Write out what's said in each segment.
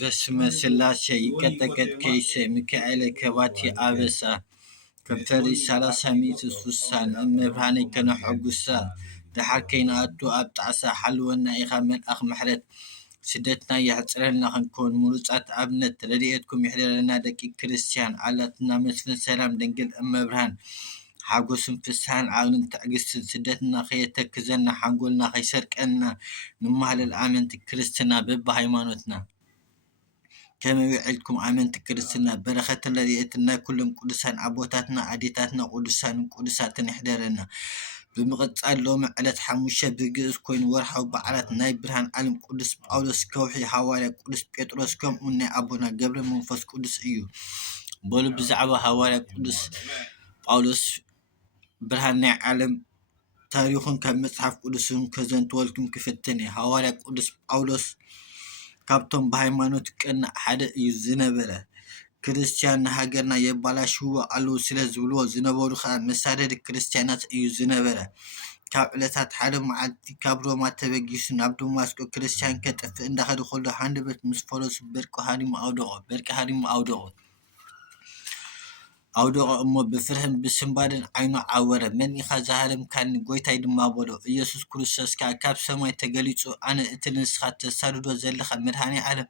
በስመ ስላሴ ይቀጠቀጥ ከይሴ ሚካኤል ከባቲ አበሳ ከንፈሪ 30 ሚእቲ ውሳን እመብርሃነይ ከነሐጉሳ ድሓር ከይንኣቱ ኣብ ጣዕሳ ሓልወና ኢኻ መልኣኽ ምሕረት ስደትና ያሕፅረልና ክንኮን ምሩፃት ኣብነት ረድኤትኩም ይሕደረና ደቂ ክርስቲያን ኣላትና መስፍን ሰላም ድንግል እመብርሃን ሓጎስን ፍስሓን ዓቕልን ትዕግስትን ስደትና ከየተክዘና ሓንጎልና ከይሰርቀና ንማህለል ኣመንቲ ክርስትና በብሃይማኖትና كما يعلكم آمنت كريستنا بركة رضيتنا كلهم قدسان أبواتنا عديتاتنا قدسات نحضرنا بمقطع لهم على حموشة بجز كوين ورحوا بعلات ناي برهان علم قدس باولوس كوحي حوالي قدس بيتروس كم أني أبونا قبل منفس قدس إيو بولو بزعبا حوالي قدس باولوس برهان ناي علم تاريخهم كمصحف قدسهم كزنت ولكم كفتني حوالي قدس باولوس ካብቶም በሃይማኖት ቀና ሓደ እዩ ዝነበረ ክርስቲያን ሃገርና የባላሽዎ ኣለው ስለ ዝብልዎ ዝነበሩ ከዓ መሳደድ ክርስቲያናት እዩ ዝነበረ ካብ ዕለታት ሓደ መዓልቲ ካብ ሮማ ተበጊሱ ናብ ደማስቆ ክርስቲያን ከጥፍእ እንዳኸደ ከሎ ሃንደበት ምስ ፈረሱ በርቂ ሃሪሙ ኣውደቆ እሞ ብፍርህን ብስንባድን ዓይኑ ዓወረ መን ኢኻ ዝሃረምካኒ ጎይታይ ድማ በሎ ኢየሱስ ክርስቶስ ካብ ሰማይ ተገሊጹ ኣነ እቲ ንስኻ ተሳድዶ ዘለኻ መድሃኒ ዓለም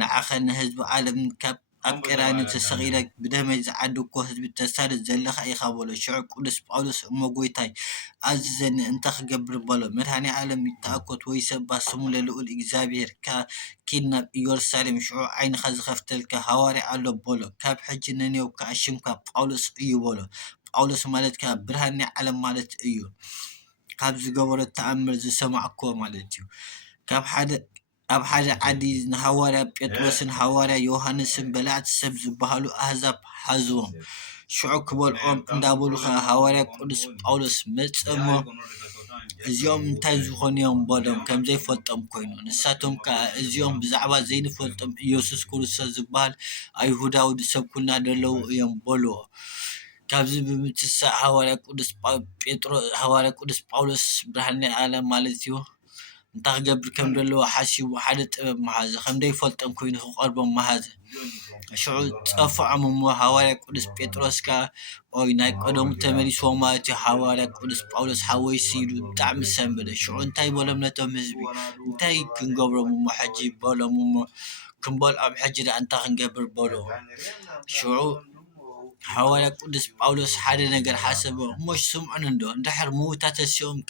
ንዓኸ ንህዝቢ ዓለም ካብ ኣብ ቀራንዮ ተሰቒለ ብደመይ ዝዓደግኮ ህዝቢ ተሳድድ ዘለኻ ኢኻ በሎ ሽዑ ቅዱስ ጳውሎስ እሞ ጎይታይ ኣዝዘኒ እንታይ ክገብር በሎ መድሃኒ ዓለም ይተኣኮት ወይ ሰባ ስሙ ለልዑል እግዚኣብሔር ኪድ ናብ ኢየሩሳሌም ሽዑ ዓይንኻ ዝኸፍተልካ ሃዋርያ ኣሎ በሎ ካብ ሕጂ ነኔው ከኣሽምካ ጳውሎስ እዩ በሎ ጳውሎስ ማለት ከዓ ብርሃን ናይ ዓለም ማለት እዩ ካብ ዝገበሮ ተኣምር ዝሰማዕኮ ማለት እዩ ኣብ ሓደ ዓዲ ንሃዋርያ ጴጥሮስን ሃዋርያ ዮሃንስን በላዕቲ ሰብ ዝበሃሉ ኣህዛብ ሓዝዎም ሽዑ ክበልዖም እንዳበሉ ከዓ ሃዋርያ ቅዱስ ጳውሎስ መፀሞ እዚኦም እንታይ ዝኾኑ እዮም በሎም ከም ዘይፈልጦም ኮይኑ ንሳቶም ከዓ እዚኦም ብዛዕባ ዘይንፈልጦም ኢየሱስ ክርስቶስ ዝበሃል ኣይሁዳዊ ሰብ ኩልና ደለው እዮም በልዎ ካብዚ ብምትሳእ ሃዋርያ ቅዱስ ጳውሎስ ብርሃን ናይ ዓለም ማለት እዩ እንታይ ክገብር ከም ዘለዎ ሓሲቡ ሓደ ጥበብ መሓዘ ከም ዘይፈልጦም ኮይኑ ክቐርቦም መሓዘ ሽዑ ፀፍዖም እሞ ሃዋርያ ቅዱስ ጴጥሮስ ከዓ ኦይ ናይ ቀደሙ ተመሊስዎ ማለት እዩ ሃዋርያ ቅዱስ ጳውሎስ ሓወይሲ ኢሉ ብጣዕሚ ሰንበደ ሽዑ እንታይ በሎም ነቶም ህዝቢ እንታይ ክንገብሮም እሞ ሕጂ በሎም እሞ ክንበልዖም ሕጂ ዳ እንታይ ክንገብር በሎ ሽዑ ሃዋርያ ቅዱስ ጳውሎስ ሓደ ነገር ሓሰበ እሞ ስምዑን እንዶ እንድሕር ምዉታት ተሲኦም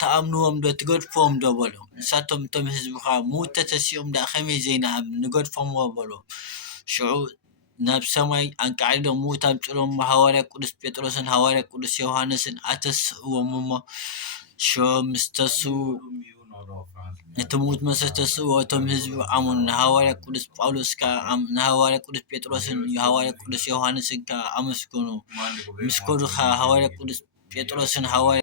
ተኣምንዎም ዶ ትገድፎም ዶ በሎ ንሳቶም እቶም ህዝቢ ከዓ ምዉት ተሲኦም ዳ ከመይ ዘይነኣምን ንገድፎም በሎ ሽዑ ናብ ሰማይ አንቃዒዶም ምዉት ኣምፂኦም ሃዋርያ ቅዱስ ጴጥሮስን ሃዋርያ ቅዱስ ዮሃንስን ኣተስእዎም እሞ ሽዑ ምስተስኡ እቲ ምዉት መሰተስእዎ እቶም ህዝቢ ኣመኑ ንሃዋርያ ቅዱስ ጳውሎስ ከዓ ንሃዋርያ ቅዱስ ጴጥሮስን ሃዋርያ ቅዱስ ዮሃንስን ከዓ ኣመስገኑ ምስከዱ ከዓ ሃዋርያ ቅዱስ ጴጥሮስን ሃዋርያ